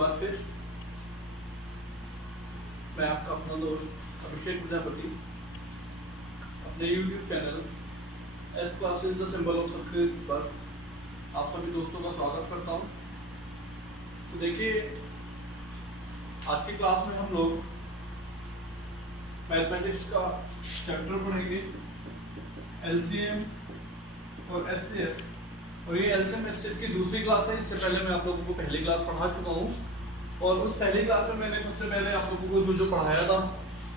बार फिर मैं आपका अपना दोस्त अभिषेक प्रजापति अपने YouTube channel S classes the symbol of success पर आप सभी दोस्तों का स्वागत करता हूं। तो देखिए, आज की क्लास में हम लोग मैथमेटिक्स का चैप्टर पढ़ेंगे, LCM और SCF। और ये LCM SCF की दूसरी क्लास है। इससे पहले मैं आप लोगों को पहली क्लास पढ़ा चुका हूँ और उस पहली क्लास में मैंने सबसे पहले आप लोगों को जो पढ़ाया था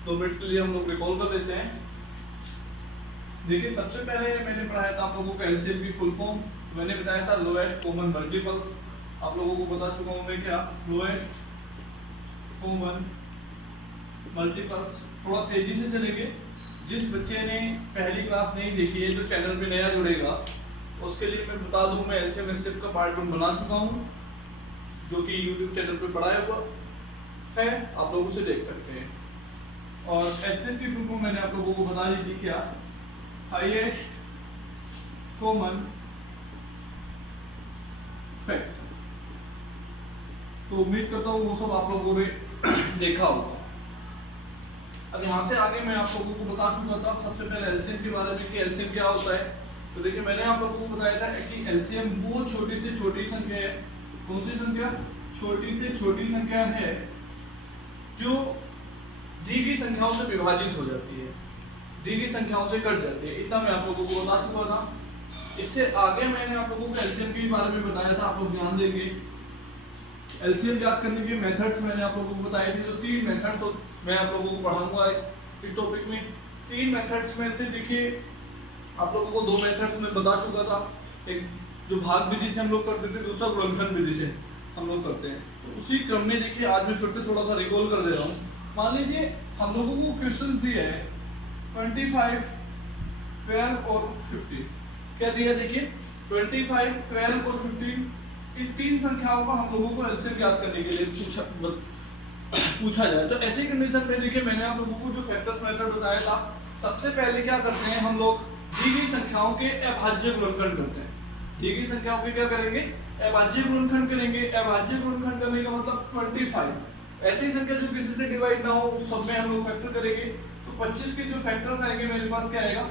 2 मिनट के लिए हम लोग रिकॉल कर लेते हैं। देखिए, सबसे पहले मैंने पढ़ाया था आप लोगों को LCM की फुल फॉर्म। मैंने बताया था लोएस्ट कॉमन मल्टीपल्स। आप लोगों को बता चुका हूँ मैं क्या लोएस्ट कॉमन मल्टीपल्स। थोड़ा तेजी से चलेंगे। जिस बच्चे ने पहली क्लास नहीं देखी है, जो चैनल पे नया जुड़ेगा, उसके लिए मैं बता दूं, मैं LCM SCF का पार्ट 1 बना चुका हूं, जो कि YouTube चैनल पे पढ़ाया हुआ है, आप लोग उसे देख सकते हैं। और SCF की फुल फॉर्म मैंने आप लोगों को बता दी थी क्या, हाईएस्ट कॉमन फैक्टर। तो उम्मीद करता हूँ वो सब आप लोगों ने देखा होगा। अब यहाँ से आगे मैं आप लोगों को बता चुका था सबसे पहले LCM के बारे में कि LCM क्या होता है। तो देखिए, मैंने आप लोगों को बताया था कि LCM वो छोटी से छोटी संख्या है। कौन सी संख्या? छोटी से छोटी संख्या है जो दी गई संख्याओं से विभाजित हो जाती है, दी गई संख्याओं से कट जाती है। इतना मैं आप लोगों को बता चुका था। इससे आगे मैंने आप लोगों को LCM के बारे में बताया था, आप लोग ध्यान देंगे। LCM याद करने के मेथड्स मैंने आप लोगों को बताए थे। तो 3 मेथड तो मैं आप लोगों को पढ़ाऊंगा इस टॉपिक में। 3 मेथड्स में से देखिए, आप लोगों को 2 मेथड्स में बता चुका था। एक जो भाग विधि से हम लोग करते थे, दूसरा गुणनखंड विधि से हम लोग करते हैं। तो उसी क्रम में देखिए, आज मैं फिर से थोड़ा सा रिकॉल कर दे रहा हूँ। मान लीजिए हम लोगों को क्वेश्चन दिए हैं 25, 12 और 15। क्या दिया? देखिए 25, 12 और 15, इन 3 संख्याओं का हम लोगों को LCM याद करने के लिए पूछा जाए। तो ऐसी कंडीशन में देखिए, मैंने आप लोगों को जो फैक्टर्स मेथड बताया था, सबसे पहले क्या करते हैं हम लोग, दी गई संख्याओं के अभाज्य गुणनखंड करते हैं। दी गई संख्याओं के क्या करेंगे? अभाज्य गुणनखंड करेंगे। अभाज्य गुणनखंड करने का मतलब 25 ऐसी संख्या जो किसी से डिवाइड ना हो, उस सब में हम लोग फैक्टर करेंगे। तो 25 के जो फैक्टर्स आएंगे मेरे पास क्या आएगा?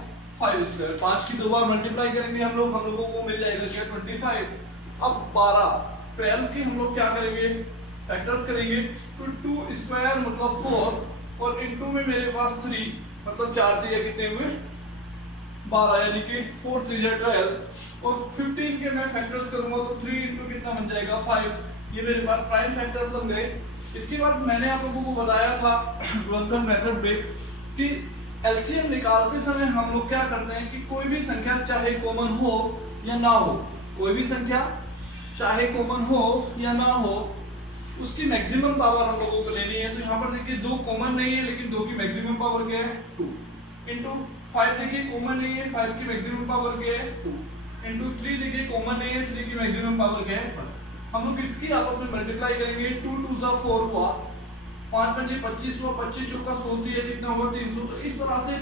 5 स्क्वायर। 5 की 2 बार मल्टीप्लाई करेंगे हम लोगों को मिल जाएगा क्या? 25। अब 12 की हम लोग क्या करेंगे? फैक्टर्स करेंगे। तो 2 स्क्वायर मतलब 4 और इनटू में मेरे पास 3 मतलब 4 दिया, कितने हुए? 12, यानी कि 4 3 12। और 15 के मैं फैक्टर्स करूंगा तो 3 इंटू कितना बन जाएगा? 5। ये मेरे पास प्राइम फैक्टर्स बन गए। इसके बाद मैंने आप लोगों को बताया था गुणनखंड मेथड में कि LCM निकालते समय हम लोग क्या करते हैं कि कोई भी संख्या चाहे कॉमन हो या ना हो, कोई भी संख्या चाहे कॉमन हो या ना हो, उसकी मैक्सिमम पावर हम लोगों को लेनी है। तो यहाँ पर देखिए 2 कॉमन नहीं है, लेकिन 2 की मैक्सिमम पावर क्या है? 2 इंटू 5 देखिए कॉमन नहीं है, 5 की मैक्सिमम पावर क्या है? 2 इंटू 3 देखिए कॉमन नहीं है, 3 की मैक्सिमम पावर क्या है? 1। हम लोग इसकी आपस में मल्टीप्लाई करेंगे। 2 2 जा 4 हुआ, 5 5 25 हुआ, 25 चौका 100 दिया, कितना हुआ? 300। तो इस तरह से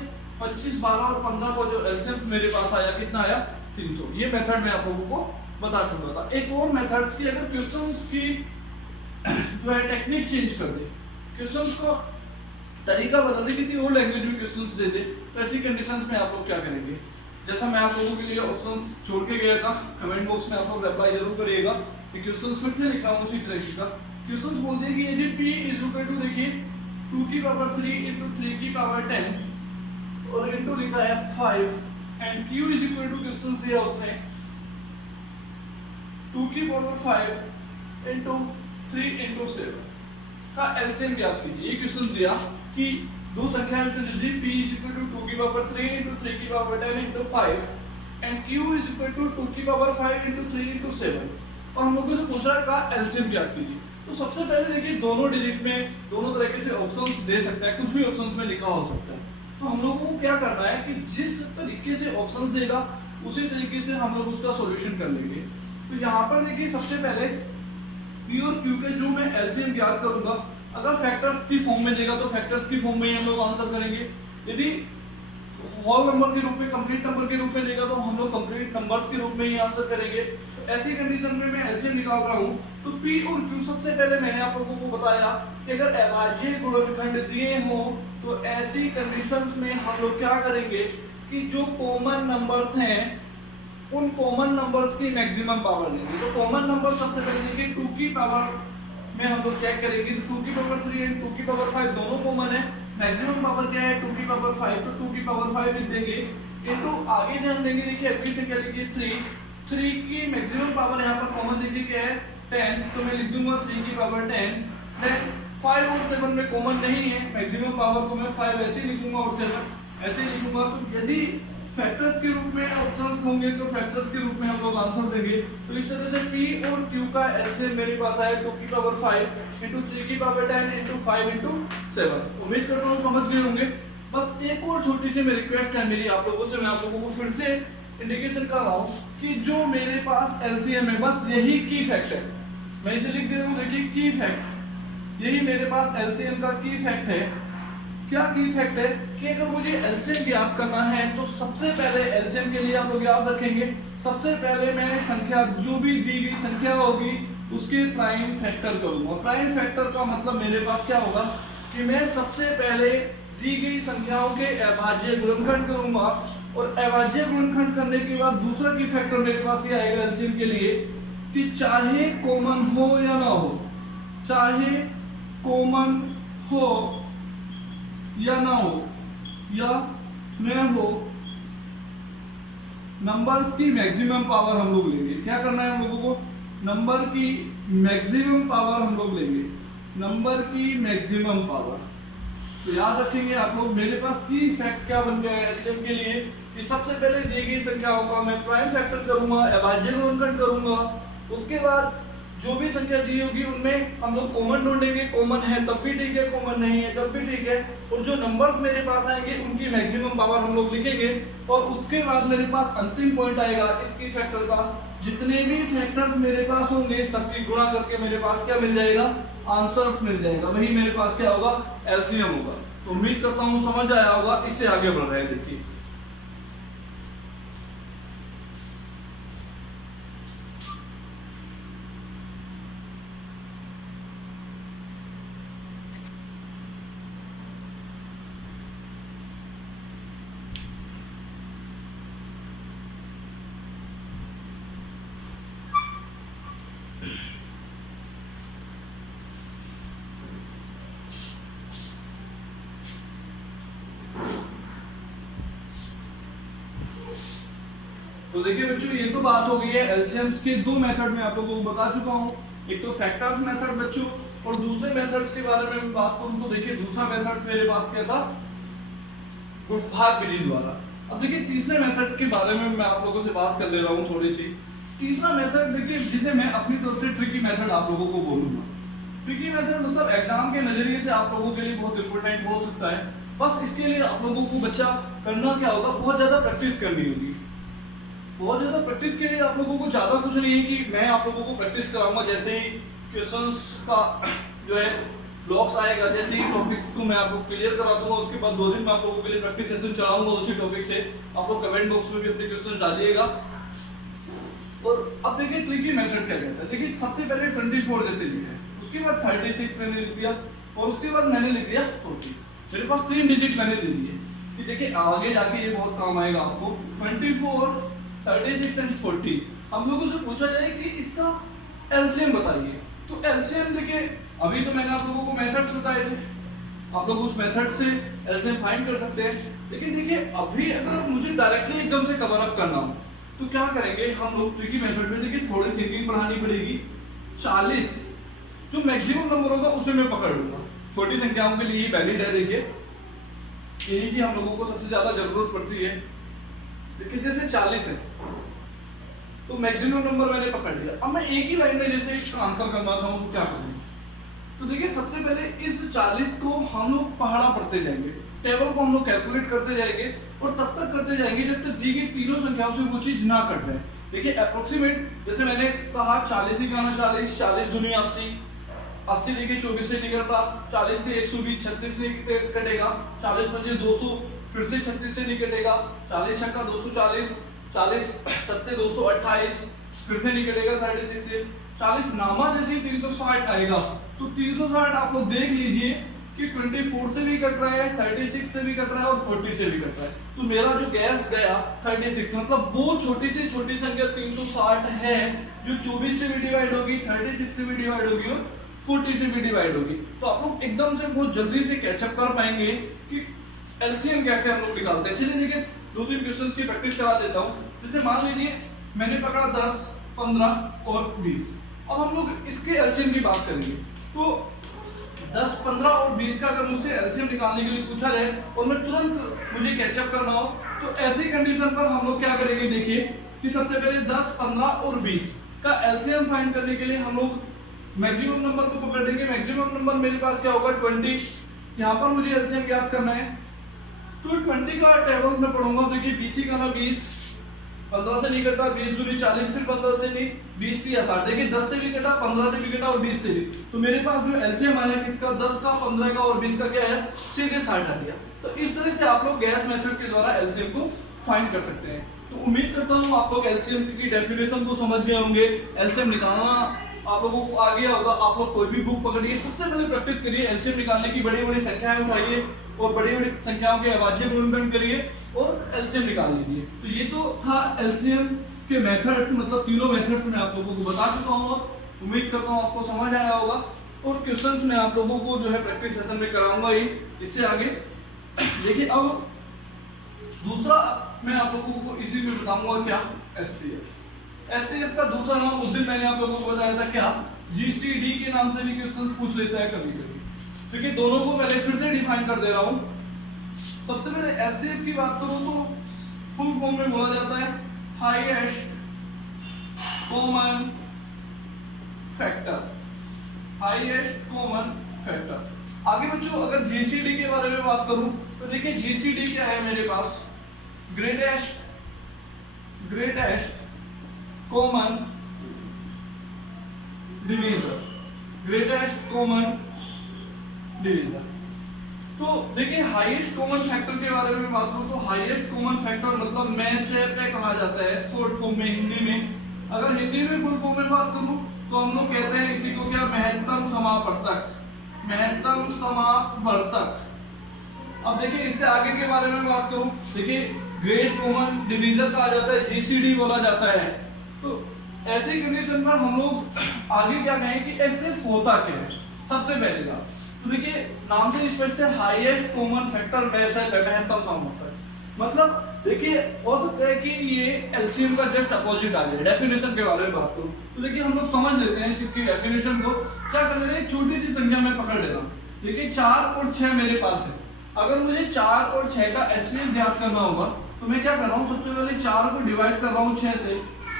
25, 12 और 15 का जो LCM मेरे पास आया, कितना आया? 300। ये मेथड मैं आप लोगों को बता चुका था। एक और मेथड्स की, अगर क्वेश्चंस की जो है टेक्निक चेंज कर दे, क्वेश्चंस को तरीका बदल दे, किसी और लैंग्वेज में क्वेश्चंस दे दे, तो ऐसी कंडीशंस में आप लोग क्या करेंगे? जैसा मैं आप लोगों के लिए ऑप्शंस छोड़ के गया था, कमेंट बॉक्स में आप लोग अप्लाई जरूर करिएगा कि क्वेश्चंस फिर से लिखा हूं उसी तरीके का। क्वेश्चंस बोलते हैं कि यदि p इज इक्वल टू, देखिए 2 की पावर 3 इंटू 3 की पावर 10 और इंटू लिखा है 5 and q is equal to, questions दिया उसने 2 की पावर 5 इंटू 3 इंटू 7 का LCM ज्ञात कीजिए। ये क्वेश्चन दिया कि दो संख्याएं यदि p इज इक्वल टू 2 की पावर 3 इंटू 3 की power 10 into 5 and q is equal to 2 की पावर 5 इंटू 3 इंटू 7, और हम लोगों से पूछा का LCM ज्ञात कीजिए। तो सबसे पहले देखिए, दोनों डिजिट में दोनों तरीके से ऑप्शंस दे सकता है, कुछ भी ऑप्शंस में लिखा हो सकता है। तो हम लोगों को क्या करना है कि जिस तरीके से ऑप्शंस देगा उसी तरीके से हम लोग उसका सॉल्यूशन कर लेंगे। तो यहाँ पर देखिए, सबसे पहले p और q के जो मैं LCM ज्ञात करूंगा, अगर फैक्टर्स की फॉर्म में देगा तो फैक्टर्स की फॉर्म में ही हम लोग आंसर करेंगे। यदि होल नंबर के रूप में, कंप्लीट नंबर के रूप में देगा तो हम लोग कंप्लीट नंबर्स के रूप में ही आंसर करेंगे। तो ऐसी कंडीशन में मैं एलसीएम निकाल रहा हूँ। तो पी और क्यू, सबसे पहले मैंने आप लोगों को बताया कि अगर अभाज्य गुणनखंड दिए हों तो ऐसी कंडीशंस में हम लोग क्या करेंगे कि जो कॉमन नंबर्स हैं उन कॉमन नंबर्स की मैक्सिमम पावर लेंगे। तो कॉमन नंबर सबसे पहले देखिए 2 की पावर में हम लोग चेक करेंगे तो 2 की पावर 3 एंड 2 की पावर 5 दोनों कॉमन है। मैक्सिमम पावर क्या है 2 की पावर 5, तो 2 की पावर 5 लिख देंगे इनटू आगे ध्यान देंगे, देखिए अभी से क्या लिखिए 3 की मैक्सिमम पावर यहाँ पर कॉमन देखिए क्या है 10, तो मैं लिख दूंगा 3 की पावर 10। देन 5 और 7 में कॉमन नहीं है, मैक्सिमम पावर को मैं 5 ऐसे ही लिखूंगा और 7 ऐसे ही लिखूंगा। तो यदि फैक्टर्स के रूप में ऑप्शंस होंगे तो फैक्टर्स के रूप में हम लोग आंसर देंगे। तो इस तरह से P और Q का एलसीएम मेरे पास आया 2 की पावर 5 इंटू 3 की पावर 10 इंटू 5 इंटू 7। उम्मीद करता हूँ समझ गए होंगे। बस एक और छोटी सी मेरी रिक्वेस्ट है मेरी आप लोगों से, मैं आप लोगों को फिर से इंडिकेशन कर रहा हूँ कि जो मेरे पास एलसीएम है बस यही की फैक्ट है, मैं इसे लिख दे रहा हूँ, देखिए की फैक्ट, यही मेरे पास एलसीएम का की फैक्ट है। क्या की फैक्ट है कि अगर मुझे एलसीएम ज्ञात करना है तो सबसे पहले एलसीएम के लिए आप लोग याद रखेंगे, सबसे पहले मैं संख्या जो भी दी गई संख्या होगी उसके प्राइम फैक्टर करूंगा। प्राइम फैक्टर का मतलब मेरे पास क्या होगा कि मैं सबसे पहले दी गई संख्याओं के अभाज्य गुणनखंड करूंगा और अभाज्य गुणनखंड करने के बाद दूसरा की फैक्टर मेरे पास ये आएगा एलसीएम के लिए कि चाहे कॉमन हो या ना हो, चाहे कॉमन हो या ना हो या न हो, नंबर्स की मैक्सिमम पावर हम लोग लेंगे। क्या करना है हम लोगों को, नंबर की मैक्सिमम पावर हम लोग लेंगे, नंबर की मैक्सिमम पावर। तो याद रखेंगे आप लोग मेरे पास की फैक्ट क्या बन गया है एलसीएम के लिए कि सबसे पहले दी गई संख्याओं का मैं प्राइम फैक्टर करूंगा, अभाज्य गुणनखंड करूंगा, उसके बाद जो भी संख्या दी होगी उनमें हम लोग कॉमन ढूंढेंगे, कॉमन है तब भी ठीक है, कॉमन नहीं है तब भी ठीक है, और जो नंबर्स मेरे पास आएंगे उनकी मैक्सिमम पावर हम लोग लिखेंगे और उसके बाद मेरे पास अंतिम पॉइंट आएगा इसकी फैक्टर का। जितने भी फैक्टर्स मेरे पास होंगे सबकी गुणा करके मेरे पास क्या मिल जाएगा, आंसर्स मिल जाएगा, वही मेरे पास क्या होगा, एलसीएम होगा। तो उम्मीद करता हूँ समझ आया होगा। इससे आगे बढ़ रहे हैं, देखिए तो देखिए बच्चों ये तो बात हो गई है एलसीएम्स के दो मेथड में आप लोगों को बता चुका हूँ, एक तो फैक्टर्स मेथड बच्चों और दूसरे मेथड्स के बारे में बात करूँ तो देखिए दूसरा मेथड मेरे पास क्या था, गुणभाग विधि द्वारा। अब देखिए तीसरे मेथड के बारे में मैं आप लोगों से बात कर ले रहा हूँ थोड़ी सी। तीसरा मेथड देखिए जिसे मैं अपनी तरफ से ट्रिकी मेथड आप लोगों को बोलूंगा। ट्रिकी मेथड मतलब एग्जाम के नजरिए से आप लोगों के लिए बहुत इंपॉर्टेंट हो सकता है। बस इसके लिए आप लोगों को बच्चा करना क्या होगा, बहुत ज्यादा प्रैक्टिस करनी होगी। बहुत ज्यादा प्रैक्टिस के लिए आप लोगों को ज्यादा कुछ नहीं है कि मैं आप लोगों को प्रैक्टिस कराऊंगा, जैसे ही क्वेश्चंस का जो है ब्लॉक्स आएगा, जैसे ही टॉपिक्स को मैं आपको क्लियर करा दूंगा उसके बाद 2 दिन में आप लोगों के लिए प्रैक्टिस सेशन चलाऊंगा उसी टॉपिक से। आप लोग कमेंट बॉक्स में भी अपने क्वेश्चन डालिएगा। और अब देखिए ट्रिकी मेथड क्या कहता है, देखिए सबसे पहले 24 जैसे लिखा है, उसके बाद 36 मैंने लिख दिया और उसके बाद मैंने लिख दिया 40। मेरे पास 3 डिजिट मैंने दे दिए कि देखिए आगे जाके ये बहुत काम आएगा आपको। 24, 36 एंड 40 हम लोगों से पूछा जाए कि इसका एलसीएम बताइए, तो एलसीएम देखिए अभी तो मैंने आप लोगों को मेथड्स बताए थे, आप लोग उस मेथड से एलसीएम फाइंड कर सकते हैं। लेकिन देखिए अभी अगर मुझे डायरेक्टली एकदम से कवर अप करना हो तो क्या करेंगे हम लोग ट्रिकी मेथड में, देखिए थोड़ी थिंकिंग बढ़ानी पड़ेगी। 40 जो मैक्सिमम नंबर होगा उसे मैं पकड़ लूंगा, छोटी संख्याओं के लिए वैलिड है। देखिए यही की हम लोगों को सबसे ज्यादा जरूरत पड़ती है। देखिए जैसे 40 है तो मैक्सिमम नंबर मैंने पकड़ लिया। अब मैं एक ही लाइन में जैसे इसका आंसर करना चाहूँ तो क्या करूँ, तो देखिए सबसे पहले इस 40 को हम लोग पहाड़ा पढ़ते जाएंगे, टेबल को हम लोग कैलकुलेट करते जाएंगे और तब तक करते जाएंगे जब तक दी गई तीनों संख्याओं से वो चीज ना कट जाए। देखिए अप्रोक्सीमेट जैसे मैंने कहा 40 ही कहना, 40 40 दूनी 80, 80 देखिए 24 से निकल रहा, 40 से 120 36 नहीं कटेगा, 40 बजे 200 फिर से 36 से नहीं कटेगा, 40 छक्का 240, 40 सत्ते 228, फिर से नहीं कटेगा 36 से, 40 नामा जैसे 360 आएगा। तो 360 आप लोग देख लीजिए कि 24 से भी कट रहा है, 36 से भी कट रहा है और 40 से भी कट रहा है। तो मेरा जो गैस गया 36, मतलब वो छोटी से छोटी संख्या 360 है जो 24 से भी डिवाइड होगी, 36 से भी डिवाइड होगी और 40 से भी डिवाइड होगी। तो आप लोग एकदम से बहुत जल्दी से कैचअप कर पाएंगे कि एलसीएम कैसे हम लोग निकालते हैं। चलिए देखिए 2-3 क्वेश्चंस की प्रैक्टिस करा देता हूँ। जैसे मान लीजिए मैंने पकड़ा 10, 15 और 20। अब हम लोग इसके एलसीएम की बात करेंगे। तो 10, 15 और 20 का अगर मुझसे एलसीएम निकालने के लिए पूछा जाए और मैं तुरंत मुझे कैचअप करना हो, तो ऐसी कंडीशन पर हम लोग क्या करेंगे, देखिए कि सबसे पहले 10, 15 और 20 का एलसीएम फाइंड करने के लिए हम लोग मैक्सिमम नंबर को पकड़ लेंगे। मैक्सिमम नंबर मेरे पास क्या होगा 20। यहाँ पर मुझे एलसीएम ज्ञात करना है, तो 20 का टेबल में पढ़ूंगा। देखिए 20 का ना 20, 15 से नहीं कटा, 20 दूनी 40, फिर 15 से नहीं, 20 30 60। देखिए 10 से भी कटा, 15 से भी कटा और 20 से भी। तो मेरे पास जो एलसीएम आया किसका, 10 का, 15 का और 20 का क्या है, सीधे 60 आ गया। तो इस तरह से आप लोग गैस मेथड के द्वारा एलसीएम को फाइंड कर सकते हैं। तो उम्मीद करता हूँ आप लोग एलसीएम की डेफिनेशन को समझ गए होंगे। एलसीएम निकालना आप लोगों को आ गया होगा। आप लोग कोई भी बुक पकड़िए, सबसे पहले प्रैक्टिस करिए एलसीएम निकालने की। बड़ी बड़ी संख्याएं उठाइए और बड़ी बड़ी संख्याओं के अभाज्य गुणनफल करिए और एलसीएम निकाल लीजिए। तो ये तो था एलसीएम के मेथड, मतलब तीनों मेथड्स मैं आप लोगों को बता चुका हूँ। उम्मीद करता हूँ आपको समझ आया होगा और क्वेश्चंस में आप लोगों को जो है प्रैक्टिस सेशन में कराऊंगा ही। इससे आगे देखिए अब दूसरा मैं आप लोगों को इसी में बताऊंगा क्या, एचसीएफ। एचसीएफ का दूसरा नाम उस दिन मैंने आप लोगों को बताया था क्या, जीसीडी के नाम से भी क्वेश्चंस पूछ लेता है कभी कभी। देखिए दोनों को पहले फिर से डिफाइन कर दे रहा हूं। सबसे पहले एचसीएफ की बात करूं तो फुल फॉर्म में बोला जाता है highest common factor, highest common factor. आगे बच्चों अगर जीसीडी के बारे में बात करूं तो देखिए जीसीडी क्या है मेरे पास, greatest common divisor, greatest common divisor. तो देखिए हाईएस्ट कॉमन फैक्टर के बारे में बात करूं तो हाईएस्ट कॉमन फैक्टर मतलब मैसेप कहा जाता है शॉर्ट फॉर्म में हिंदी में। अगर हिंदी में फुल फॉर्म में बात करूं तो हम लोग कहते हैं इसी को क्या, महत्तम समापवर्तक, महत्तम समापवर्तक। अब देखिए इससे आगे के बारे में बात करूं, देखिए ग्रेट कॉमन डिवीजर कहा जाता है, जीसीडी बोला जाता है। तो ऐसी कंडीशन पर हम लोग आगे क्या कहें कि एचसीएफ होता क्या है। सबसे पहले बात तो देखिए नाम से स्पष्ट है, हाईएस्ट कॉमन फैक्टर मैसेप है, महत्तम समापवर्तक। मतलब देखिए हो सकता है कि ये एलसीएम का जस्ट अपोजिट आ जाए। डेफिनेशन के बारे में बात करूं तो देखिए हम लोग समझ लेते हैं इसकी डेफिनेशन को। क्या कर लेते हैं, छोटी सी संख्या में पकड़ लेना। देखिए 4 और 6 मेरे पास है। अगर मुझे 4 और 6 का एचसीएफ ज्ञात करना होगा तो मैं क्या कर रहा हूँ, सबसे पहले 4 को डिवाइड कर रहा हूँ 6 से।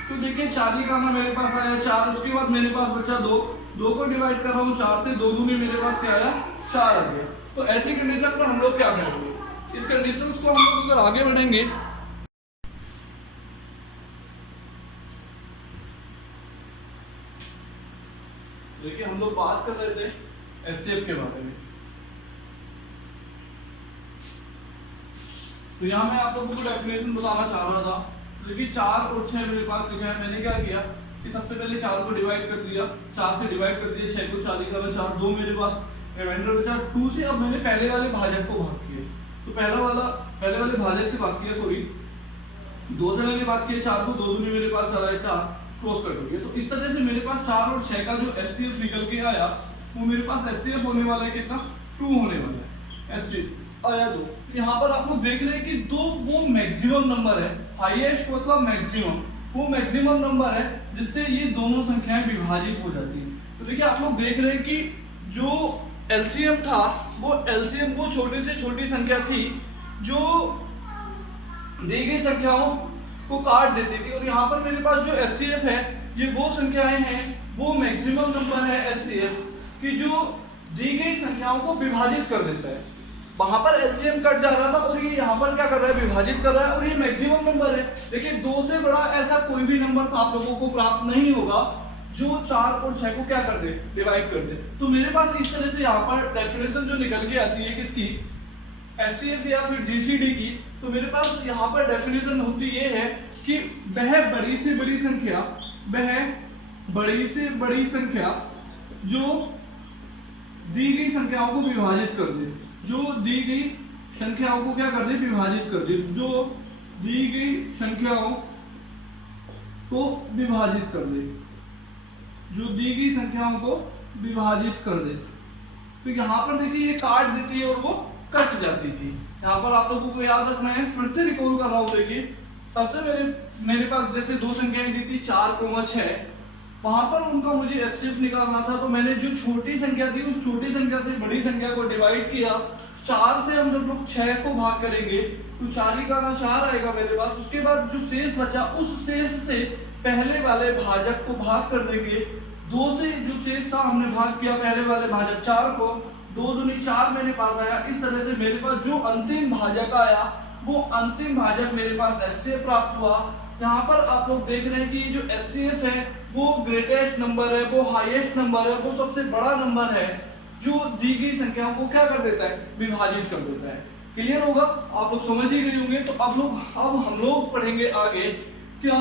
तो देखिए 40 का ना मेरे पास आया 4, उसके बाद मेरे पास बचा 2, 2 को डिवाइड कर रहा हूँ 4 से, 2 दूनी मेरे पास क्या आया 4 आ गया। तो ऐसी कंडीशन पर हम लोग क्या करेंगे, इस कंडीशंस को हम लोग अगर आगे बढ़ेंगे देखिए हम लोग बात कर रहे थे एचसीएफ के बारे में। तो यहाँ मैं आप लोगों को डेफिनेशन बताना चाह रहा था। देखिए 4 और 6 मेरे पास लिखा है। मैंने क्या किया कि सबसे पहले 4 को डिवाइड कर दिया, 4 से डिवाइड कर दिया 6 को, 40 का 4, 2 मेरे पास रिमाइंडर बचा 2 से। अब मैंने पहले वाले भाजक को भाग किया, तो पहले वाले भाजक से भाग किया, सॉरी 2 से मैंने भाग किया 4 को, 2 दूनी मेरे पास आ रहा है 4, क्रॉस कर दिया। तो इस तरह से मेरे पास 4 और 6 का जो एचसीएफ निकल के आया वो मेरे पास एचसीएफ होने वाला है कितना, 2 होने वाला है। एचसीएफ आया 2। यहाँ पर आप लोग देख रहे हैं कि 2 वो मैक्सिमम नंबर है, हाईएस्ट मतलब मैक्सिमम, वो मैक्सिमम नंबर है जिससे ये दोनों संख्याएं विभाजित हो जाती हैं। तो देखिए आप लोग देख रहे हैं कि जो एलसीएम था वो एलसीएम वो छोटी से छोटी संख्या थी जो दी गई संख्याओं को काट देती थी। और यहाँ पर मेरे पास जो एचसीएफ है ये वो संख्याएं हैं, वो मैक्सिमम नंबर है एचसीएफ कि जो दी गई संख्याओं को विभाजित कर देता है। वहां पर एलसीएम कट जा रहा था और ये यहाँ पर क्या कर रहा है, विभाजित कर रहा है, और ये मैक्सिमम नंबर है। देखिए 2 से बड़ा ऐसा कोई भी नंबर आप लोगों को प्राप्त नहीं होगा जो 4 और 6 को क्या कर दे, डिवाइड कर दे। तो मेरे पास इस तरह से यहाँ पर डेफिनेशन जो निकल के आती है किसकी, एचसीएफ या फिर जीसीडी की, तो मेरे पास यहाँ पर डेफिनेशन होती ये है कि वह बड़ी से बड़ी संख्या जो दी गई संख्याओं को विभाजित कर दे, जो दी गई संख्याओं को क्या कर दे, विभाजित कर दे, जो दी गई संख्याओं को विभाजित कर दे, जो दी गई संख्याओं को विभाजित कर दे। तो यहाँ पर देखिए ये काट देती है और वो कट जाती थी। यहाँ पर आप लोगों को याद रखना है, फिर से रिकॉल कर रहा हूँ। देखिए सबसे मेरे पास जैसे दो संख्याएं दी थी 4,6, वहां पर उनका मुझे एचसीएफ निकालना था। तो मैंने जो छोटी संख्या थी उस छोटी संख्या से बड़ी संख्या को डिवाइड किया। 4 से हम जब लोग 6 को भाग करेंगे तो 4 ही का 4 आएगा मेरे पास। उसके बाद जो शेष बचा उस शेष से पहले वाले भाजक को भाग कर देंगे। 2 से जो शेष था हमने भाग किया पहले वाले भाजक 4 को, 2 दूनी 4 मेरे पास आया। इस तरह से मेरे पास जो अंतिम भाजक आया वो अंतिम भाजक मेरे पास एचसीएफ प्राप्त हुआ। यहाँ पर आप लोग देख रहे हैं कि जो एचसीएफ है वो ग्रेटेस्ट नंबर है, वो हाईएस्ट नंबर है, वो सबसे बड़ा नंबर है जो दी गई संख्याओं को क्या कर देता है, विभाजित कर देता है। क्लियर होगा, आप लोग समझ ही गए होंगे। तो अब हम लोग पढ़ेंगे आगे क्या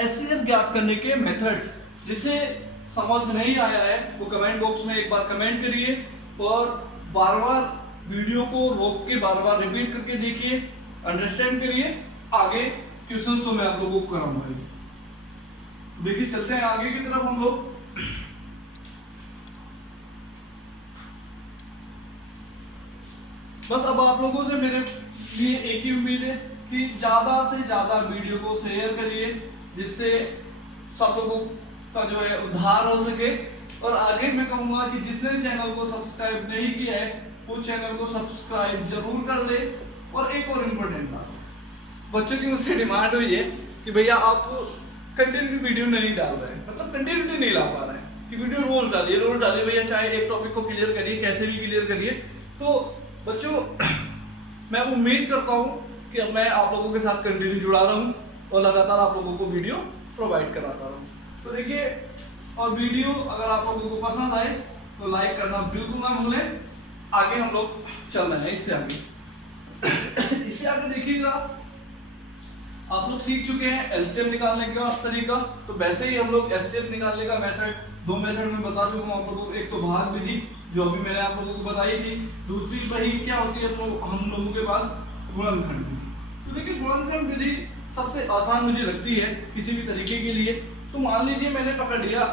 एचसीएफ ज्ञात करने के मेथड्स। जिसे समझ नहीं आया है वो कमेंट बॉक्स में एक बार कमेंट करिए और बार बार वीडियो को रोक के बार बार रिपीट करके देखिए, अंडरस्टैंड करिए। आगे क्वेश्चंस तो मैं आप लोगों को कराऊंगा। देखिए चलते हैं आगे की तरफ हम लोग। बस अब आप लोगों से मेरे लिए एक ही उम्मीद है कि ज्यादा से ज्यादा वीडियो को शेयर करिए, जिससे सब लोगों का जो है उद्धार हो सके। और आगे मैं कहूंगा कि जिसने चैनल को सब्सक्राइब नहीं किया है वो चैनल को सब्सक्राइब जरूर कर ले। और एक और इम्पोर्टेंट बात, बच्चों की मुझसे डिमांड हुई है कि भैया आप कंटिन्यू वीडियो नहीं डाल रहे हैं, मतलब कंटिन्यूटी नहीं ला पा रहे हैं कि वीडियो रोज डालिए भैया, चाहे एक टॉपिक को क्लियर करिए, कैसे भी क्लियर करिए। तो बच्चों मैं उम्मीद करता हूँ कि अब मैं आप लोगों के साथ कंटिन्यू जुड़ा रहा हूँ और लगातार आप लोगों को वीडियो प्रोवाइड कराता रहूँ। तो देखिए, और वीडियो अगर आप लोगों को पसंद आए तो लाइक करना बिल्कुल ना भूलें। आगे हम लोग चल रहे हैं इससे आगे देखिएगा, आप लोग सीख चुके हैं एलसीएम निकालने का तरीका। तो वैसे ही हम लोग एचसीएफ निकालने का मेथड, 2 मेथड में बता चुका हूँ आप लोगों को। एक तो भाग विधि जो अभी मैंने आप लोगों को बताई थी, दूसरी वही क्या होती है हम लोगों के पास गुणनखंड विधि। तो देखिए गुणनखंड विधि सबसे आसान मुझे लगती है किसी भी तरीके के लिए। तो मान लीजिए मैंने पकड़ लिया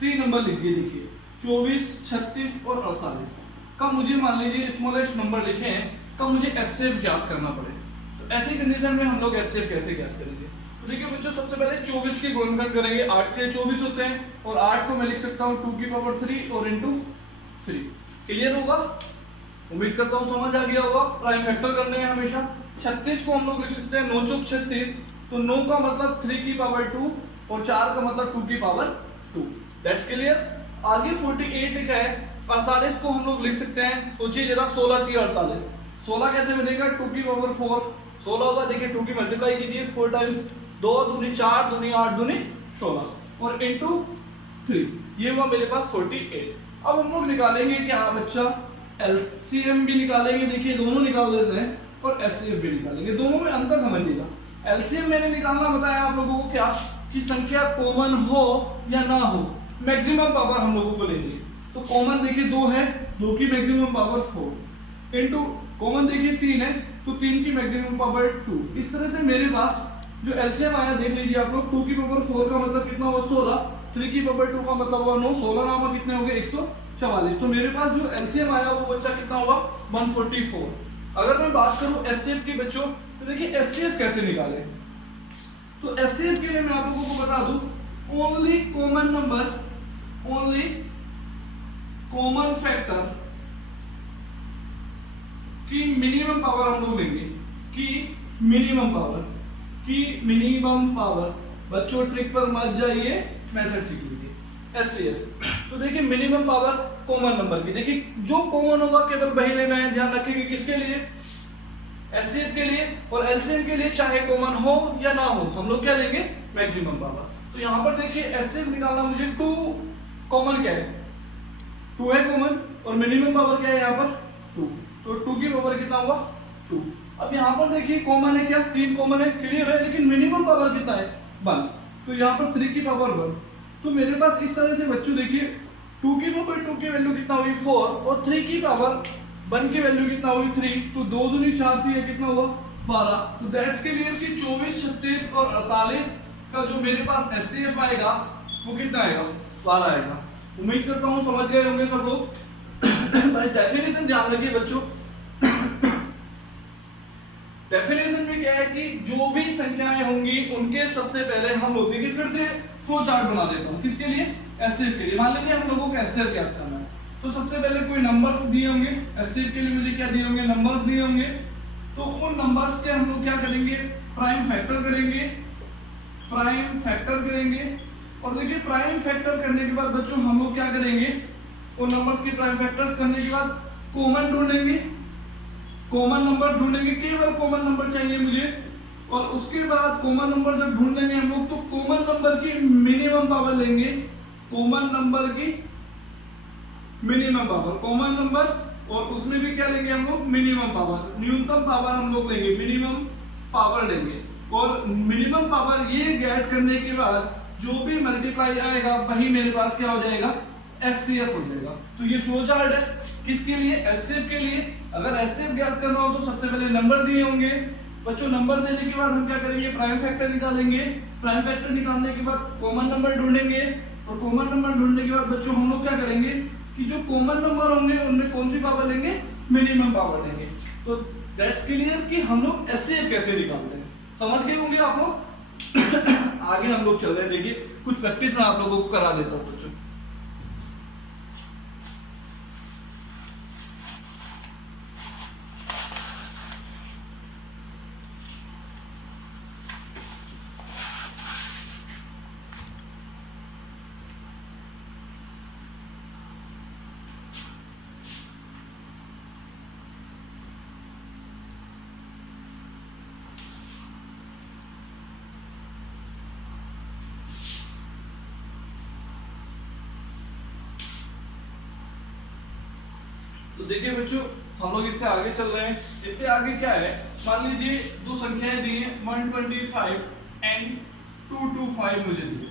3 नंबर लिख दिए, देखिए 24, 36 और 48 का मुझे मान लीजिए स्मॉलेस्ट नंबर लिखे हैं, का मुझे एचसीएफ ज्ञात करना पड़े। ऐसी कंडीशन में हम लोग एचसीएफ कैसे ज्ञात करेंगे? तो देखिए बच्चों, सबसे पहले 24 की गुणनखंड करेंगे। 8 के 24 होते हैं और 8 को मैं लिख सकता हूँ 2 की पावर 3 और इंटू 3। क्लियर होगा, उम्मीद करता हूँ समझ आ गया होगा। प्राइम फैक्टर करने हैं हमेशा। 36 को हम लोग लिख सकते हैं 9 चौक 36, तो 9 का मतलब 3 की पावर 2 और 4 का मतलब 2 की पावर 2। That's clear. आगे 48 लिखा है। 48 को हम लोग लिख सकते हैं, सोचिए जरा, 16 की 48। 16 कैसे बनेगा? 2 की पावर 4। 16 होगा, देखिए 2 की मल्टीप्लाई कीजिए 4 टाइम्स, 2 दूनी 4 दूनी 8 दूनी 16 और इनटू 3, ये हुआ मेरे पास 48। अब हम लोग निकालेंगे क्या बच्चा? एलसीएम भी निकालेंगे। देखिए दोनों निकाल लेते हैं और एचसीएफ भी निकालेंगे। दोनों में अंतर समझिएगा। एलसीएम मैंने निकालना बताया आप लोगों को क्या, कि संख्या कॉमन हो या ना हो, मैक्सिमम पावर हम लोगों को लेंगे। तो कॉमन देखिए 2 है, 2 की मैक्सिमम पावर 4 इनटू कॉमन देखिए 3 है, तो 3 की मैक्सिमम पावर 2। इस तरह से मेरे पास जो एलसीएम आया देख लीजिए आप लोग। 2 की पावर 4 का मतलब कितना हुआ? 16। 3 की पावर 2 का मतलब हुआ 9। 16 नामा कितने हो गए? 144। तो मेरे पास जो एलसीएम आया वो बच्चा कितना हुआ? 144। अगर मैं बात करूं एचसीएफ की बच्चों, तो देखिए एचसीएफ कैसे निकालें। तो एचसीएफ के लिए मैं आप लोगों को बता दूं, only common number, only common factor की मिनिमम पावर हम लोग लेंगे, कि मिनिमम पावर। बच्चों ट्रिक पर मत जाइए, मेथड सीख लीजिए। एचसीएफ, तो देखिए मिनिमम पावर कॉमन नंबर की, देखिए जो कॉमन होगा केवल वही लेना है। ध्यान रखिए किसके लिए? एचसीएफ के लिए। और एलसीएम के लिए चाहे कॉमन हो या ना हो, हम लोग क्या लेंगे? Maximum power. तो यहाँ पर देखिए एचसीएफ निकालना मुझे 2 कॉमन क्या है? 2 है कॉमन और मिनिमम पावर क्या है यहाँ पर? 2। तो तो 2 की पावर कितना हुआ 2। अब यहाँ पर देखिए कॉमन है क्या, 3 कॉमन है, क्लियर है, लेकिन मिनिमम पावर कितना है 1। तो यहाँ पर 3 की पावर 1। तो मेरे पास इस तरह से बच्चों देखिए 2 की पावर 2 की वैल्यू कितना हुई 4 और 3 की पावर 1 की वैल्यू कितना हुई 3। तो 2 दूनी 4 थी, कितना हुआ 12। तो दैट्स क्लियर कि 24, 36 और 48 का जो मेरे पास एचसीएफ आएगा वो कितना आएगा 12 आएगा। उम्मीद करता हूँ समझ गए होंगे सब लोग। भाई डेफिनेशन ध्यान रखिए बच्चों। डेफिनेशन में क्या है कि जो भी संख्याएं होंगी उनके सबसे पहले हम लोग देखिए फिर से फ्लो चार्ट बना देता हूँ, किसके लिए एचसीएफ के लिए। मान लीजिए हम लोगों को एचसीएफ ज्ञात करना है, तो सबसे पहले कोई नंबर्स दिए होंगे, एचसीएफ के लिए मुझे क्या दिए होंगे नंबर्स दिए होंगे। तो उन नंबर्स के हम लोग क्या करेंगे प्राइम फैक्टर करेंगे, प्राइम फैक्टर करेंगे। और देखिए प्राइम फैक्टर करने के बाद बच्चों हम लोग क्या करेंगे उन नंबर्स के प्राइम फैक्टर्स करने के बाद कॉमन ढूंढेंगे, कॉमन नंबर ढूंढेंगे, केवल कॉमन नंबर चाहिए मुझे। और उसके बाद कॉमन नंबर जब ढूंढ लेंगे हम लोग तो कॉमन नंबर की मिनिमम पावर लेंगे, कॉमन नंबर की मिनिमम पावर, कॉमन नंबर और उसमें भी क्या लेंगे हम लोग मिनिमम पावर, न्यूनतम पावर हम लोग लेंगे, मिनिमम पावर लेंगे। और मिनिमम पावर ये गेट करने के बाद जो भी मल्टीप्लाई आएगा वही मेरे पास क्या हो जाएगा एचसीएफ हो जाएगा। तो ये फ्लो चार्ट है किसके लिए एचसीएफ के लिए। अगर एचसीएफ ज्ञात करना हो तो सबसे पहले नंबर दिए होंगे बच्चों, नंबर देने के बाद हम क्या करेंगे प्राइम फैक्टर निकालेंगे, प्राइम फैक्टर निकालने के बाद कॉमन नंबर ढूंढेंगे और कॉमन नंबर ढूंढने के बाद बच्चों हम लोग क्या करेंगे कि जो कॉमन नंबर होंगे उनमें कौन सी पावर लेंगे मिनिमम पावर लेंगे। तो दैट्स क्लियर कि हम लोग एचसीएफ कैसे निकालते हैं, समझ गए होंगे आप लोग। आगे हम लोग चल रहे हैं, देखिए कुछ प्रैक्टिस मैं आप लोगों को करा देता हूँ बच्चों। तो देखिए बच्चों हम लोग इससे आगे चल रहे हैं। इससे आगे क्या है मान लीजिए दो संख्याएं दी हैं 125 एंड 225 मुझे दी,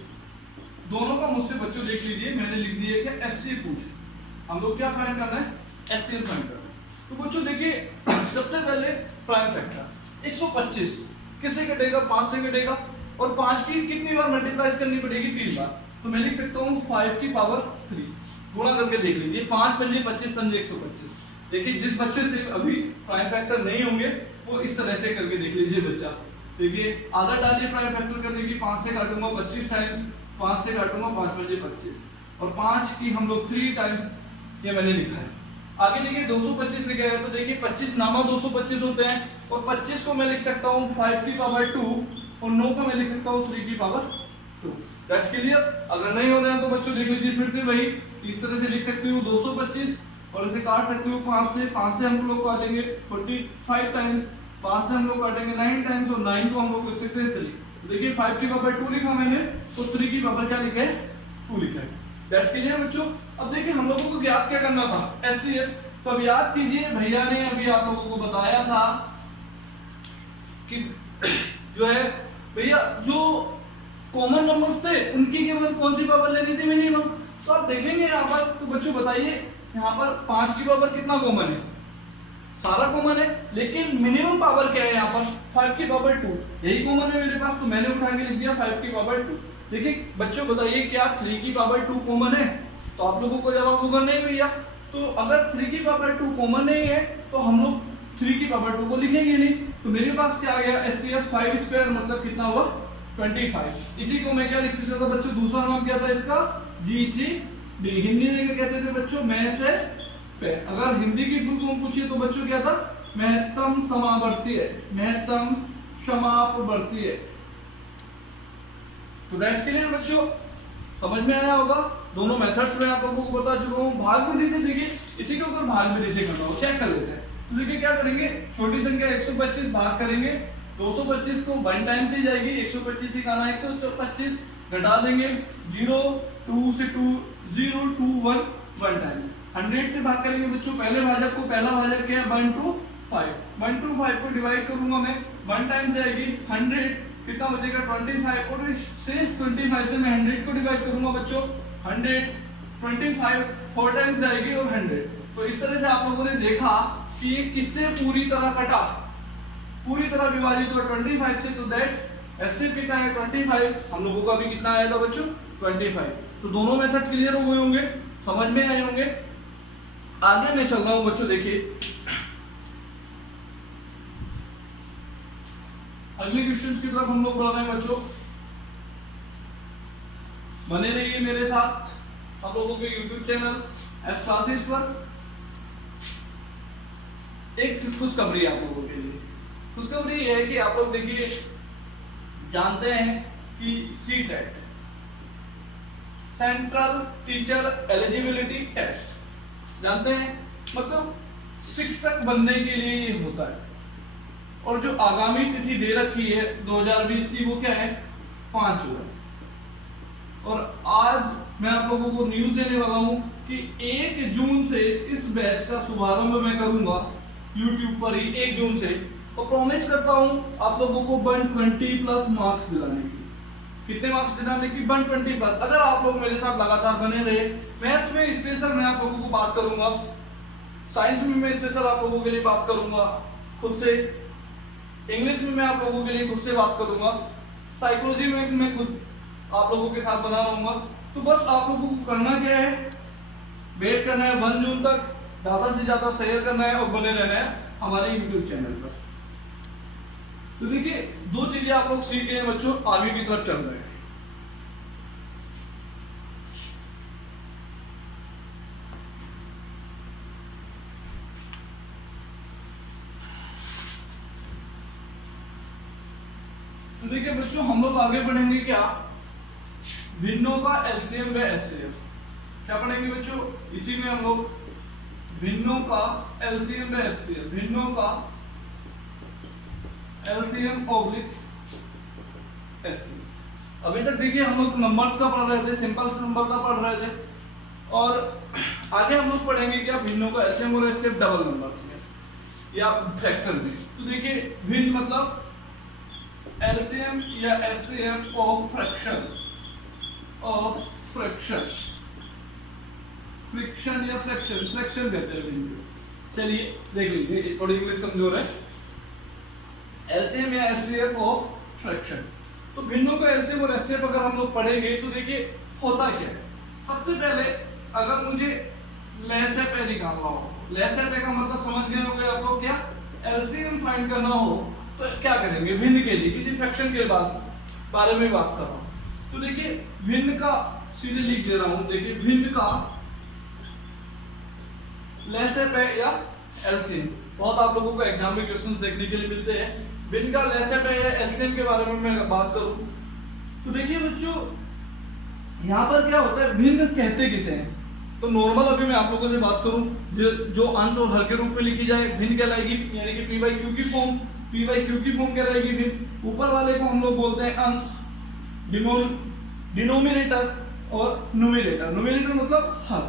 दोनों का मुझसे बच्चों देख लीजिए मैंने लिख दिया कि एचसीएफ पूछ, हम लोग क्या फाइंड करना है एचसीएफ फाइंड करना है। तो बच्चों देखिए सबसे पहले प्राइम फैक्टर 125 किससे कटेगा 5 से कटेगा और 5 की कितनी बार मल्टीप्लाई करनी पड़ेगी 3 बार। तो मैं लिख सकता हूँ 5 की पावर 3 गुणा करके देख लीजिए 5 पंजे 25 पंजे 125। देखिए जिस बच्चे से अभी प्राइम फैक्टर नहीं होंगे वो इस तरह से करके देख लीजिए बच्चा। देखिए आधा डालिए प्राइम फैक्टर करने की 5 से काटूंगा 25 टाइम्स, 5 से काटूंगा 5 पंजे 25 और 5 की हम लोग 3 टाइम्स ये मैंने लिखा है। आगे देखिए 225 लिखा है तो देखिए 25 नामा 225 होते हैं और 25 को मैं लिख सकता हूँ 5 की पावर 2 और 9 को मैं लिख सकता हूँ 3 की पावर 2। That's clear. अगर नहीं हो रहे हैं तो बच्चों देख लीजिए फिर से वही इस तरह से लिख सकते हो 225 और इसे काट सकते हो 5 से हम लोग काटेंगे 45 टाइम्स, 5 से हम लोग काटेंगे 9 टाइम्स और 9 को हम लोग लिख सकते हैं 3। देखिए 5 की पावर 2 लिखा मैंने तो 3 की पावर क्या लिखा है 2 लिखा है। दैट्स क्लियर बच्चों। अब देखिए हम लोगों को याद क्या करना था एचसीएफ। तो अब याद कीजिए भैया ने अभी आप लोगों को बताया था कि जो है भैया जो कॉमन नंबर्स थे उनकी केवल कौन सी पावर लेनी थी मिनिमम। तो आप देखेंगे यहाँ पर तो बच्चों बताइए यहाँ पर 5 की पावर कितना कॉमन है, सारा कॉमन है, लेकिन मिनिमम पावर क्या है यहाँ पर 5 की पावर 2 यही कॉमन है मेरे पास तो मैंने उठा के लिख दिया 5 की पावर 2। देखिए बच्चों बताइए क्या 3 की पावर 2 कॉमन है। तो आप लोगों को जवाब होगा नहीं भैया। तो अगर 3 की पावर 2 कॉमन नहीं है तो हम लोग 3 की पावर 2 को लिखेंगे नहीं। तो मेरे पास क्या आ गया एचसीएफ 5 स्क्वायर मतलब कितना हुआ 25। इसी को मैं क्या लिख सकता था बच्चों दूसरा नाम क्या था इसका जीसीडी। हिंदी में क्या कहते थे बच्चों मैं से पे। अगर हिंदी की फुल फॉर्म पूछिए तो बच्चों क्या था महत्तम समावर्ती है, महत्तम समापवर्ती है। तो दैट्स के लिए बच्चों समझ में आया होगा। दोनों मेथड्स में आप लोगों को बता चुका हूँ। भाग विधि से देखिए इसी के ऊपर भाग विधि से करना हो चेक कर लेते हैं। तो देखिए क्या करेंगे छोटी संख्या 125 भाग करेंगे 225 को 1 टाइम से जाएगी 125 से खाना 125 घटा देंगे 0 2 से 2 0 2 1 1 टाइम 100 से भाग करेंगे बच्चों, पहले भाजक को, पहला भाजक क्या है 1 to 5, 1 to 5 को डिवाइड करूंगा मैं, 1 टाइम्स जाएगी 100, कितना बचेगा 25, और शेष 25 से मैं 100 को डिवाइड करूंगा बच्चों, 100 25 4 टाइम्स जाएगी और 100। तो इस तरह से आप लोगों ने देखा कि ये किससे पूरी तरह कटा, पूरी तरह विभाजित हुआ 25 से, तो दैट्स एससे कितना है 25, हम लोगों का भी कितना आया था बच्चों 25। तो दोनों मेथड क्लियर हो गए होंगे, समझ में आए होंगे। आगे मैं चल रहा हूं बच्चों, देखिए अगले क्वेश्चन की तरफ हम लोग बढ़ रहे हैं बच्चों, बने रहिए मेरे साथ आप लोगों के YouTube चैनल एस क्लासेस पर। एक खुशखबरी आप लोगों के लिए, खुशखबरी ये है कि आप लोग देखिए जानते हैं कि CTET, central teacher eligibility test, जानते हैं, मतलब शिक्षक बनने के लिए ये होता है। और जो आगामी तिथि दे रखी है 2020 की, वो क्या है 5 जुलाई। और आज मैं आप लोगों को न्यूज देने वाला हूं कि 1 जून से इस बैच का शुभारंभ मैं करूंगा YouTube पर ही, 1 जून से। और प्रॉमिस करता हूं आप लोगों को 120 प्लस मार्क्स दिलाने की। कितने मार्क्स दिलाने की 120 प्लस, अगर आप लोग मेरे साथ लगातार बने रहे। मैथ्स में स्पेशल मैं आप लोगों को बात करूंगा, साइंस में मैं स्पेशल आप लोगों के लिए बात करूंगा खुद से, इंग्लिश में मैं आप लोगों के लिए खुद से बात करूंगा, साइकोलॉजी में मैं खुद आप लोगों के साथ बना रहूंगा। तो बस आप लोगों को करना क्या है, वेट करना है 1 जून तक, ज्यादा से ज्यादा शेयर करना है और बने रहना है हमारे YouTube चैनल पर। तो देखिए 2 चीजें आप लोग सीख गए बच्चों, आगे की तरफ चल रहे हैं। तो देखिए बच्चों हम लोग आगे बढ़ेंगे क्या, भिन्नों का एलसीएम व एचसीएफ। क्या पढ़ेंगे बच्चों, इसी में हम लोग भिन्नों का एलसीएम व एचसीएफ, भिन्नों का एलसीएम ऑब्लिक एचसीएफ। अभी तक देखिए हम लोग नंबर्स का पढ़ रहे थे, सिंपल नंबर का पढ़ रहे थे, और आगे हम लोग पढ़ेंगे क्या भिन्नों का एलसीएम और एचसीएफ डबल नंबर्स में या फ्रैक्शन में। तो देखिए भिन्न मतलब एलसीएम या HCF of fraction, of fraction, friction या फ्रैक्शन, फ्रैक्शन कहते हैं। चलिए देख लीजिए, थोड़ी इंग्लिश कमजोर है। एलसीएम या एचसीएफ ऑफ फ्रैक्शन, तो भिन्नों का एलसीएम और एचसीएफ अगर हम लोग पढ़ेंगे तो देखिए होता क्या है। सबसे पहले अगर मुझे लैसे पे निकालना हो, लैसे पे का मतलब समझ गए होंगे आप लोग, क्या एलसीएम फाइंड करना हो तो क्या करेंगे, भिन्न के लिए किसी फ्रैक्शन के बारे में बात कर रहा हूं। तो देखिए भिन्न का सीधे लिख दे रहा हूं, देखिए भिन्न का लैसे पे या एलसीएम, बहुत आप लोगों को एग्जाम में क्वेश्चंस देखने के लिए मिलते हैं। भिन्न का लैसे पे या एलसीएम के बारे में मैं बात करूं तो देखिए बच्चों यहाँ पर क्या होता है, भिन्न कहते किसे हैं। तो नॉर्मल अभी मैं आप लोगों से बात करूं, जो अंश और हर के रूप में लिखी जाए भिन्न कहलाएगी, यानी कि पी बाई क्यू की फॉर्म, पी बाई क्यू की फॉर्म कहलाएगी। फिर ऊपर वाले को हम लोग बोलते हैं अंश, डिनोमिनेटर और न्यूमरेटर, न्यूमरेटर मतलब हर।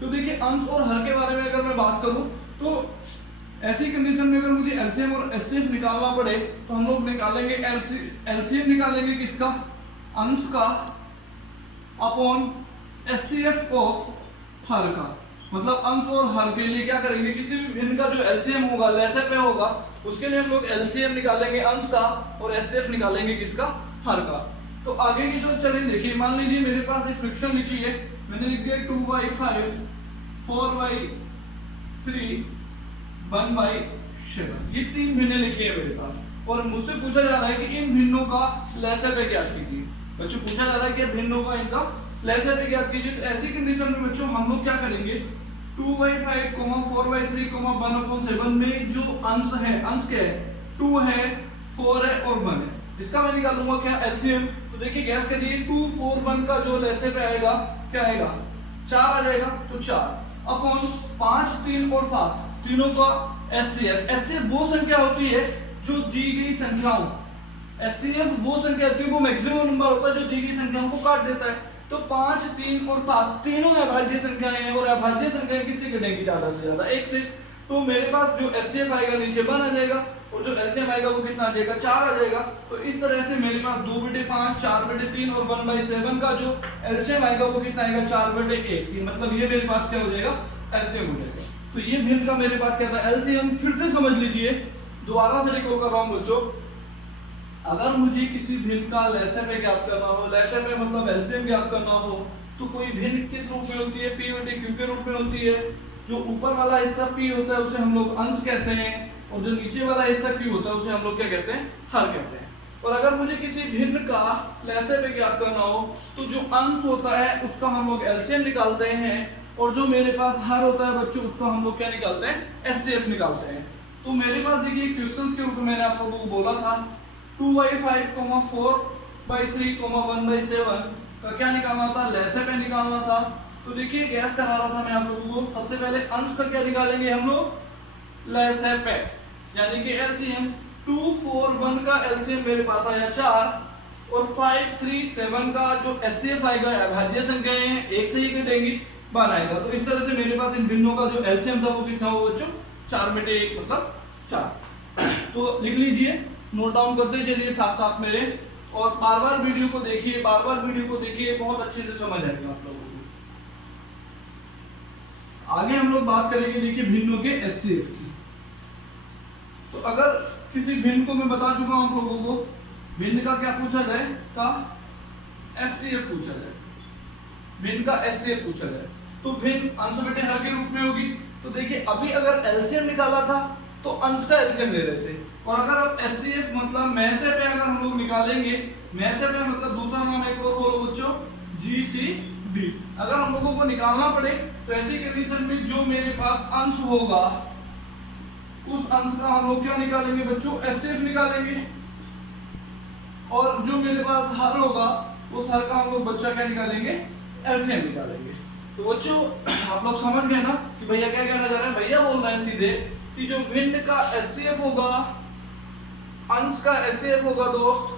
तो देखिए अंश और हर के बारे में अगर मैं बात करूं तो ऐसी कंडीशन में अगर मुझे एलसीएम और एचसीएफ निकालना पड़े तो हम लोग निकालेंगे एलसीएम निकालेंगे किसका, अंश का, अपॉन एचसीएफ ऑफ हर का। मतलब अंश और हर के लिए क्या करेंगे, किसी भी भिन्न का जो एलसीएम होगा लैसे पे होगा उसके लिए हम लोग एलसीएम निकालेंगे अंश का और एचसीएफ निकालेंगे किसका, हर का। तो आगे की तरफ चलें, देखिए मान लीजिए मेरे पास एक फ्रिक्शन लिखी है, मैंने लिख दिया 2/5 4/3 1/7, ये 3 भिन्नें लिखी है मेरे पास। और मुझसे पूछा जा रहा है कि इन भिन्नों का लैसे पे ज्ञात कीजिए। बच्चों पूछा जा रहा है कि भिन्नों का इनका लैसे पे ज्ञात कीजिए। तो ऐसी कंडीशन में बच्चों हम लोग क्या करेंगे, 2/5 4/3 1/7 में जो अंश है, अंश क्या है 2 है 4 है और 1 है, इसका मैं निकालूंगा क्या एलसीएम। तो देखिए गैस करिए 2 4 1 का जो लैसे पे आएगा क्या आएगा 4 आ जाएगा, तो 4 अपॉन 5 3 और 7 तीनों का एचसीएफ। एचसीएफ वो संख्या होती है जो दी गई संख्याओं, एचसीएफ वो संख्या होती है, वो मैक्सिमम नंबर होता है जो दी गई संख्याओं को काट देता है। तो तो 5, 3 और 7 तीनों अभाज्य संख्याएं हैं और अभाज्य संख्याएं किससे घटेंगी ज्यादा से ज्यादा 1 से। तो मेरे पास जो एचसीएफ आएगा नीचे 1 आ जाएगा और जो एलसीएम आएगा वो कितना आ जाएगा 4 आ जाएगा। तो इस तरह से मेरे पास 2/5, 4/3 और 1/7 का जो एलसीएम आएगा वो कितना आएगा 4/1। मतलब ये मेरे पास क्या हो जाएगा एलसीएम हो जाएगा। तो ये भिन्न का मेरे पास क्या था एलसीएम। फिर से समझ लीजिए, दोबारा से रिकॉल कर रहा हूं बच्चों। अगर मुझे किसी भिन्न का लैसे पे ज्ञात करना हो, लैसे पे मतलब एलसीएम ज्ञात करना हो, तो कोई भिन्न किस रूप में होती है P/Q के रूप में होती है। जो ऊपर वाला हिस्सा P होता है उसे हम लोग अंश कहते हैं और जो नीचे वाला हिस्सा Q होता है उसे हम लोग क्या कहते हैं हर कहते हैं। और अगर मुझे किसी भिन्न का लैसे पे ज्ञात करना हो तो जो अंश होता है उसका हम लोग एलसीएम निकालते हैं और जो मेरे पास हर होता है बच्चों उसका हम लोग क्या निकालते हैं एचसीएफ निकालते हैं। तो मेरे पास देखिए क्वेश्चंस के रूप में मैंने आप लोगों को बोला था 2/5, 4/3, 1/7 का क्या निकालना था लैसे पे निकालना था। तो देखिए गैस करा रहा था मैं आप लोगों को। सबसे पहले अंश का क्या निकालेंगे हम लोग लैसे पे, यानी कि एलसीएम 2, 4, 1 का एलसीएम मेरे पास आया 4 और 5, 3, 7 का जो एचसीएफ आएगा अभाज्य संख्याएं हैं 1 से ही घटेंगी 1 आएगा। तो इस तरह से मेरे पास इन भिन्नों का जो एलसीएम था वो कितना हुआ बच्चों 4/1 मतलब 4। तो लिख लीजिए, नोट डाउन करते चलिए साथ साथ मेरे और बार बार वीडियो को देखिए, बार बार वीडियो को देखिए, बहुत अच्छे से समझ आएगा आप लोगों को। आगे हम लोग बात करेंगे देखिए भिन्नों के एचसीएफ की। तो अगर किसी भिन्न को मैं बता चुका हूं आप लोगों को, भिन्न का क्या पूछा जाए का एचसीएफ पूछा जाए, भिन्न का एचसीएफ पूछा जाए तो भिन्न अंश बटे हर के रूप में होगी। तो देखिए अभी अगर एलसीएम निकाला था तो अंश का एलसीएम ले रहे थे और अगर अब एचसीएफ मतलब में से पे अगर हम लोग निकालेंगे, में से पे मतलब दूसरा नाम एक और बोलो बच्चों जीसीडी। अगर हम लोगों को निकालना पड़े तो ऐसी कंडीशन में जो मेरे पास अंश होगा उस अंश का हम लोग क्या निकालेंगे बच्चों एचसीएफ निकालेंगे और जो मेरे पास हर होगा उस हर का हम लोग बच्चा क्या निकालेंगे एलसीएम निकालेंगे। तो बच्चों आप लोग समझ गए ना कि भैया क्या कहना चाह रहे हैं। भैया बोल रहे हैं सीधे कि जो भिन्न का एचसीएफ होगा, अंश का एचसीएफ होगा दोस्त,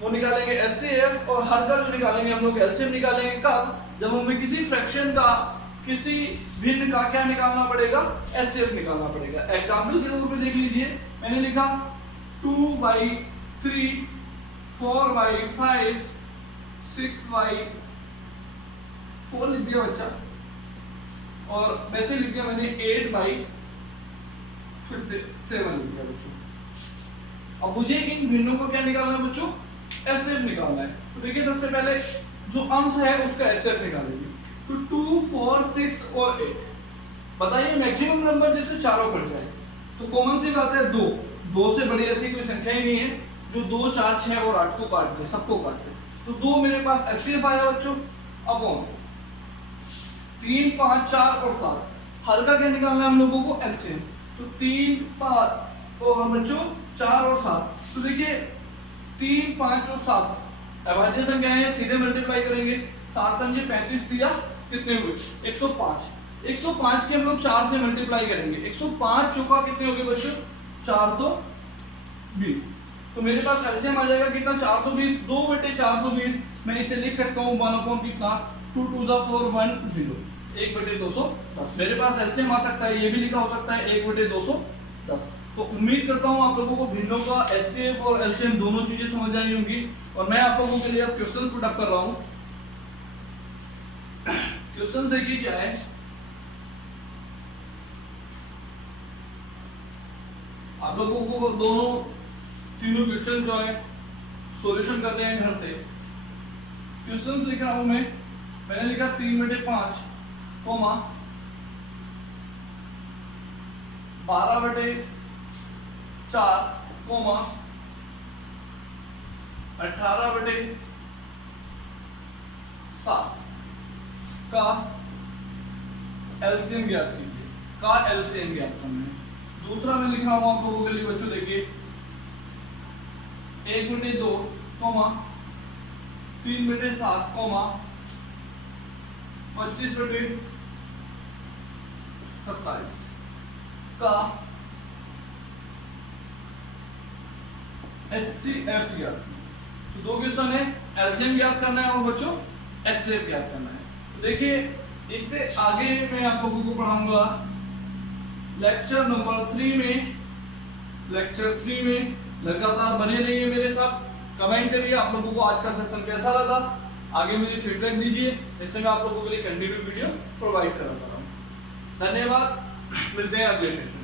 वो निकालेंगे एचसीएफ और हर का जो निकालेंगे हम लोग एलसीएम निकालेंगे। कब? जब हमें किसी फ्रैक्शन का, किसी भिन्न का क्या निकालना पड़ेगा एचसीएफ निकालना पड़ेगा। एग्जांपल के तौर पे देख लीजिए, मैंने लिखा 2/3, 4/5, 6/4 लिख दिया बच्चा और वैसे लिख दिया मैंने 8/7 लिख दिया बच्चों। अब मुझे इन भिन्नों को क्या निकालना है बच्चों एचसीएफ निकालना है। तो देखिए सबसे पहले जो अंश है उसका एचसीएफ निकालेंगे। तो 2, 4, 6 और 8 बताइए मैक्सिमम नंबर जिससे चारों कट जाए तो कॉमन सी बात है 2 से बड़ी ऐसी कोई संख्या ही नहीं है जो 2, 4, 6 और 8 को काट दे, सबको काट दे। तो 2 मेरे पास एचसीएफ आया बच्चों। अपॉन 3, 5, 4 और 7 हर का क्या निकालना है हम लोगों को एलसीएम। तो 3, 5 और बच्चों 4 और 7। तो देखिए 3, 5 और 7 अभाज्य संख्या है, सीधे मल्टीप्लाई करेंगे। 7 पंजे 35 दिया, कितने हुए 105। 105 के हम लोग 4 से मल्टीप्लाई करेंगे। 105 चौका कितने हो गए बच्चों 420। तो मेरे पास एलसीएम आ जाएगा कितना 420। 2/420 मैं इसे लिख सकता हूँ 1 कितना 2 to the 4 1 0 1/210। मेरे पास एलसीएम आ सकता है, ये भी लिखा हो सकता है 1/210। तो उम्मीद करता हूँ आप लोगों को भिन्नों का एचसीएफ और एलसीएम दोनों चीजें समझ आई होंगी। और मैं आप लोगों के लिए अब क्वेश्चन पुट अप कर रहा हूँ। क्वेश्चन देखिए क्या है। आप लोगों को दोनों तीनों क्वेश्चन जो है सॉल्यूशन करने हैं घर से। क्वेश्चन लिख रहा हूं मैंने लिखा 3/5 कोमा 12/4 कोमा 18/7 का एलसीएम ज्ञात कीजिए। का एलसीएम ज्ञात करना है। दूसरा मैं लिखा हूं आप लोगों के लिए बच्चों देखिए 1/2 कोमा 3/7 कोमा 25/27 का HCF ज्ञात। तो दो क्वेश्चन है, एलसीएम ज्ञात करना है और बच्चों HCF ज्ञात करना है। तो देखिए इससे आगे मैं आप लोगों को पढ़ाऊंगा लेक्चर नंबर 3 में। लेक्चर 3 में लगातार बने रहिए मेरे साथ। कमेंट करिए आप लोगों को आज का सेशन कैसा लगा, आगे मुझे फीडबैक दीजिए, इससे मैं आप लोगों के लिए कंटिन्यू वीडियो प्रोवाइड कराता रहूँ। धन्यवाद, मिलते हैं अगले सेशन।